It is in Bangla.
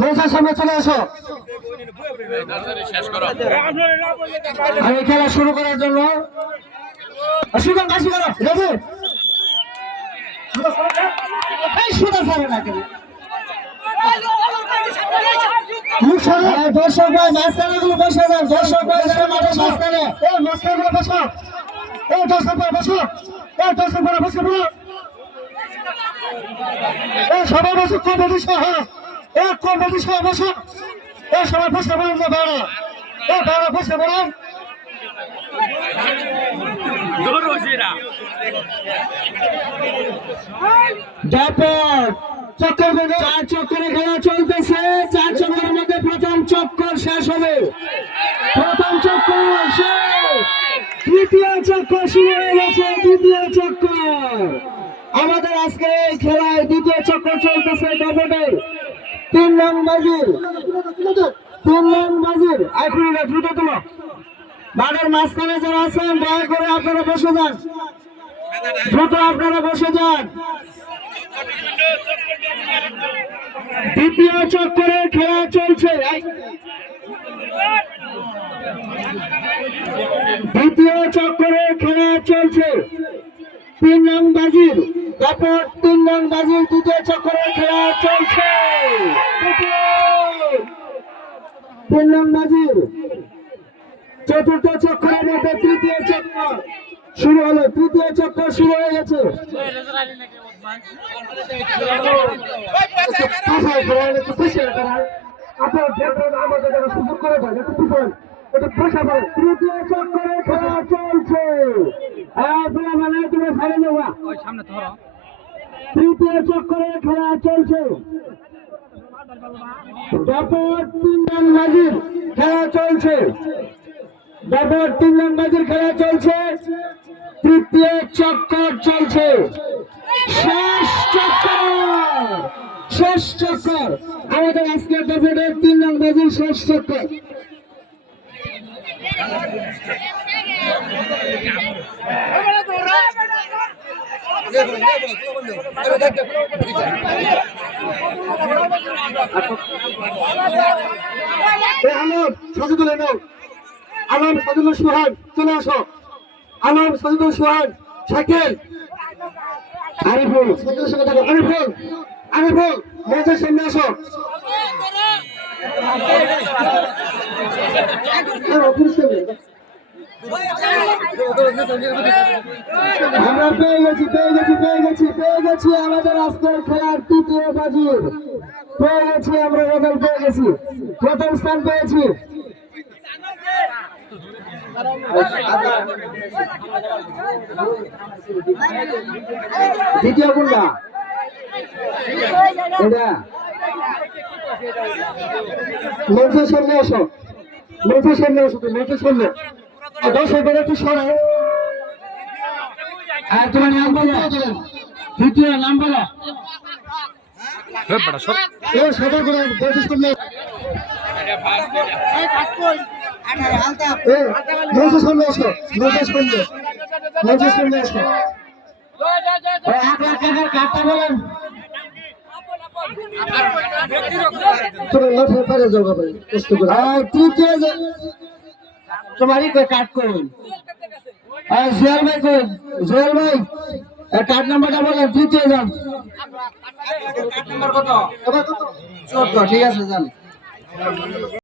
মঞ্চের সামনে চলে আসো। আমি খেলা শুরু করার জন্য দর্শক ভাই মাঝখানে বসে যান। দর্শক ভাই মাঠের মাঝখানে বসো। দর্শক ভাই বসো। দর্শক ভাই বসে পড়ো। সবাই বসো। কম্পিটিশন কম্পিটিশন বসো। সবাই বসে পড়ুন। বাড়া বসে পড়ুন। চার চক্করে খেলা চলতেছে। 4 চক্করের মধ্যে প্রথম চক্কর শেষ হবে। প্রথম চক্কর শেষ। দ্বিতীয় চক্কর শুরু হয়ে গেছে। দ্বিতীয় চক্কর আমাদের আজকে এই খেলায় দ্বিতীয় চক্কর চলতেছে। ডবলের 3 নং বাজির এখন দ্রুত তোলো। মাঠের মাঝখানে যারা আছেন দয়া করে আপনারা বসে যান। দ্রুত আপনারা বসে যান। দ্বিতীয় চক্করে খেলা চলছে। দ্বিতীয় চক্করে খেলা চলছে। 3 নং বাজির তারপর 3 নং বাজির দ্বিতীয় চক্করে খেলা চলছে। 3 নং বাজির চতুর্থ চক্করের মধ্যে তৃতীয় চক্কর শুরু হলো। তৃতীয় চক্কর শুরু হয়ে গেছে। তৃতীয় চক্করে খেলা চলছে। তৃতীয় চক্করে খেলা চলছে। তারপর 3 নং বাজির খেলা চলছে। তারপর 3 নং বাজির খেলা চলছে। তৃতীয় চক্কর চলছে। শেষ চক্কর আমাদের আজকের ডেভিডের 3 নং বাজির শেষ চক্কর। আলম সজুল সোহান চলে আসো। আলম সজুল সোহান শাকিল আরিফুল মঞ্চের সামনে আসো। আমরা পেয়ে গেছি আমাদের আজকের খেলার তৃতীয় বাজির পেয়ে গেছি। আমরা রেজাল্ট পেয়ে গেছি। প্রথম স্থান পেয়েছি। দ্বিতীয় কোনটা? এটা মঞ্চের সামনে আসো। মঞ্চের সামনে দর্শক একটু সরে। আর তোমার নাম বলো। দ্বিতীয় নাম বলো। সবাই করে মঞ্চের সামনে আসো। মঞ্চের সামনে আসো। 1 লাখ টাকার কার্ডটা বলেন। তৃতীয় তোমারই কার্ড করুন। জুয়েল ভাই কার্ড নাম্বারটা বলেন। তৃতীয় যান। ঠিক আছে যান।